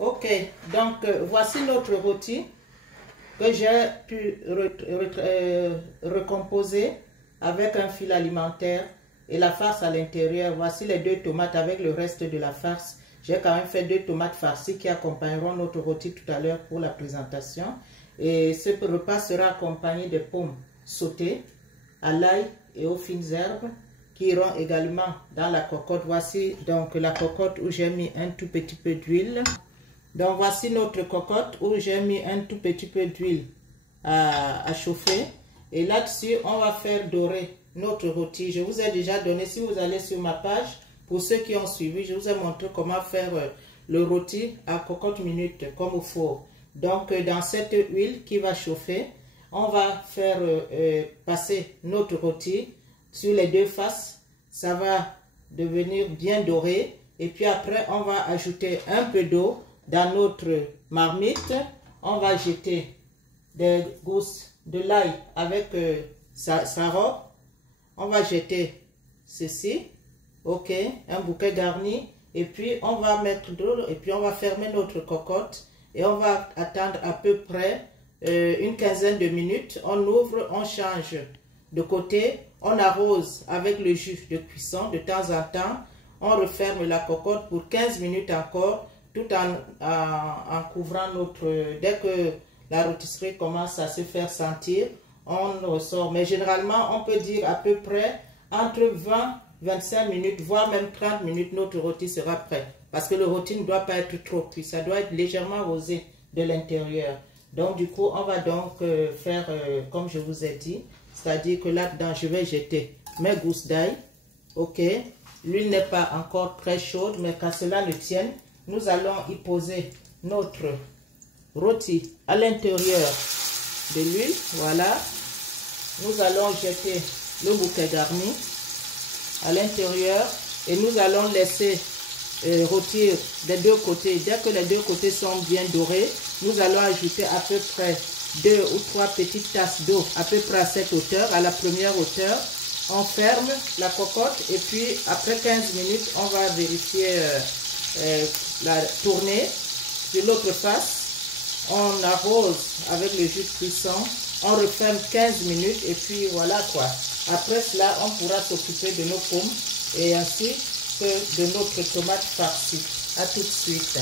Ok, donc voici notre rôti que j'ai pu recomposer avec un fil alimentaire et la farce à l'intérieur. Voici les 2 tomates avec le reste de la farce. J'ai quand même fait 2 tomates farcies qui accompagneront notre rôti tout à l'heure pour la présentation. Et ce repas sera accompagné de pommes sautées à l'ail et aux fines herbes qui iront également dans la cocotte. Voici donc la cocotte où j'ai mis un tout petit peu d'huile. Donc voici notre cocotte où j'ai mis un tout petit peu d'huile à chauffer. Et là-dessus, on va faire dorer notre rôti. Je vous ai déjà donné, si vous allez sur ma page, pour ceux qui ont suivi, je vous ai montré comment faire le rôti à cocotte minute comme au four. Donc dans cette huile qui va chauffer, on va faire passer notre rôti sur les 2 faces. Ça va devenir bien doré. Et puis après, on va ajouter un peu d'eau dans notre marmite. On va jeter des gousses de l'ail avec sa robe. On va jeter ceci. Ok, un bouquet garni. Et puis on va mettre de l'eau. Et puis on va fermer notre cocotte. Et on va attendre à peu près une quinzaine de minutes. On ouvre, on change de côté. On arrose avec le jus de cuisson de temps en temps. On referme la cocotte pour 15 minutes encore, tout en couvrant notre... Dès que la rôtisserie commence à se faire sentir, on ressort. Mais généralement, on peut dire à peu près entre 20-25 minutes, voire même 30 minutes, notre rôti sera prêt. Parce que le rôti ne doit pas être trop cuit, ça doit être légèrement rosé de l'intérieur. Donc du coup, on va donc faire comme je vous ai dit. C'est-à-dire que là-dedans, je vais jeter mes gousses d'ail. Ok. L'huile n'est pas encore très chaude, mais qu'à cela ne tienne, nous allons y poser notre rôti à l'intérieur de l'huile. Voilà. Nous allons jeter le bouquet garni à l'intérieur et nous allons laisser rôtir des 2 côtés. Dès que les 2 côtés sont bien dorés, nous allons ajouter à peu près 2 ou 3 petites tasses d'eau, à peu près à cette hauteur, à la première hauteur. On ferme la cocotte et puis après 15 minutes, on va vérifier la tournée de l'autre face. On arrose avec le jus de cuisson. On referme 15 minutes et puis voilà quoi. Après cela, on pourra s'occuper de nos pommes et ainsi que de notre tomate farcie. À tout de suite.